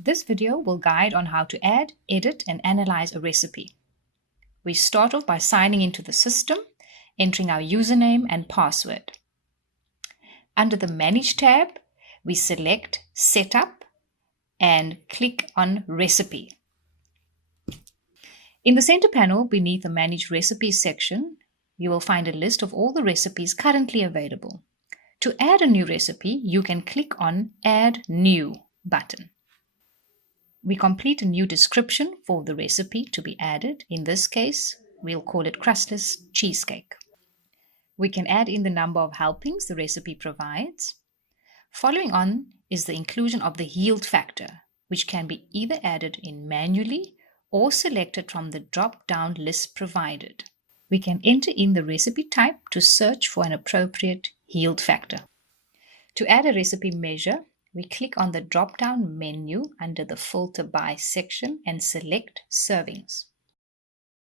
This video will guide on how to add, edit, and analyze a recipe. We start off by signing into the system, entering our username and password. Under the Manage tab, we select Setup and click on Recipe. In the center panel beneath the Manage Recipes section, you will find a list of all the recipes currently available. To add a new recipe, you can click on Add New button. We complete a new description for the recipe to be added. In this case, we'll call it crustless cheesecake. We can add in the number of helpings the recipe provides. Following on is the inclusion of the yield factor, which can be either added in manually or selected from the drop-down list provided. We can enter in the recipe type to search for an appropriate yield factor. To add a recipe measure, we click on the drop-down menu under the Filter By section and select Servings.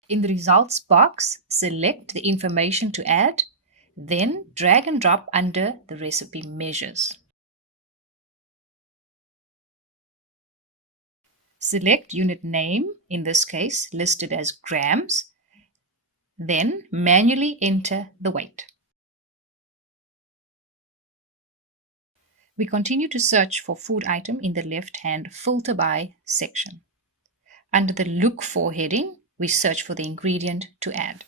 In the Results box, select the information to add, then drag and drop under the recipe measures. Select unit name, in this case listed as grams, then manually enter the weight. We continue to search for food item in the left-hand Filter By section. Under the Look For heading, we search for the ingredient to add.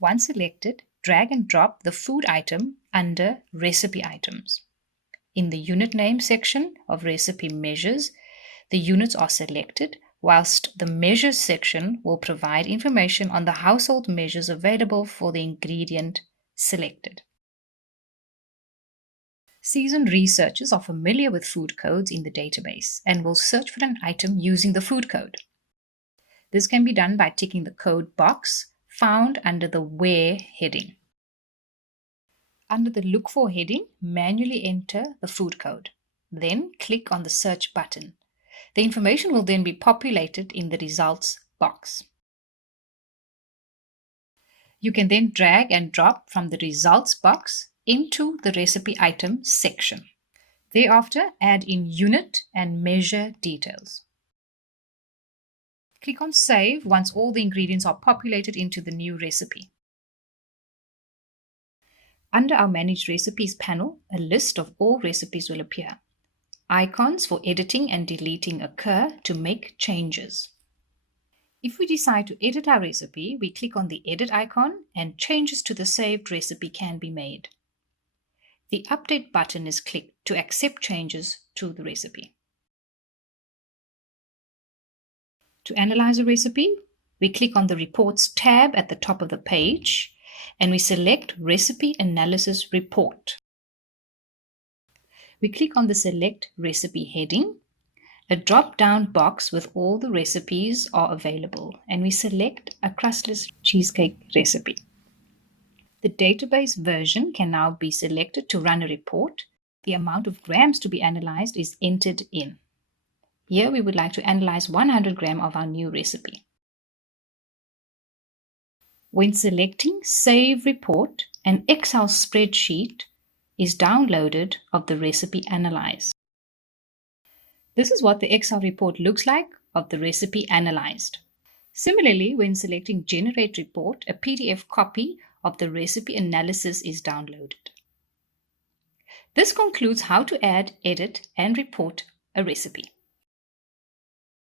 Once selected, drag and drop the food item under Recipe Items. In the Unit Name section of Recipe Measures, the units are selected, whilst the Measures section will provide information on the household measures available for the ingredient selected. Seasoned researchers are familiar with food codes in the database and will search for an item using the food code. This can be done by ticking the code box found under the Where heading. Under the Look For heading, manually enter the food code. Then click on the Search button. The information will then be populated in the Results box. You can then drag and drop from the Results box into the Recipe Item section. Thereafter, add in unit and measure details. Click on Save once all the ingredients are populated into the new recipe. Under our Manage Recipes panel, a list of all recipes will appear. Icons for editing and deleting occur to make changes. If we decide to edit our recipe, we click on the Edit icon and changes to the saved recipe can be made. The Update button is clicked to accept changes to the recipe. To analyze a recipe, we click on the Reports tab at the top of the page and we select Recipe Analysis Report. We click on the Select Recipe heading. A drop-down box with all the recipes are available and we select a crustless cheesecake recipe. The database version can now be selected to run a report. The amount of grams to be analyzed is entered in. Here we would like to analyze 100 grams of our new recipe. When selecting Save Report, an Excel spreadsheet is downloaded of the recipe analyzed. This is what the Excel report looks like of the recipe analyzed. Similarly, when selecting Generate Report, a PDF copy of the recipe analysis is downloaded. This concludes how to add, edit, and report a recipe.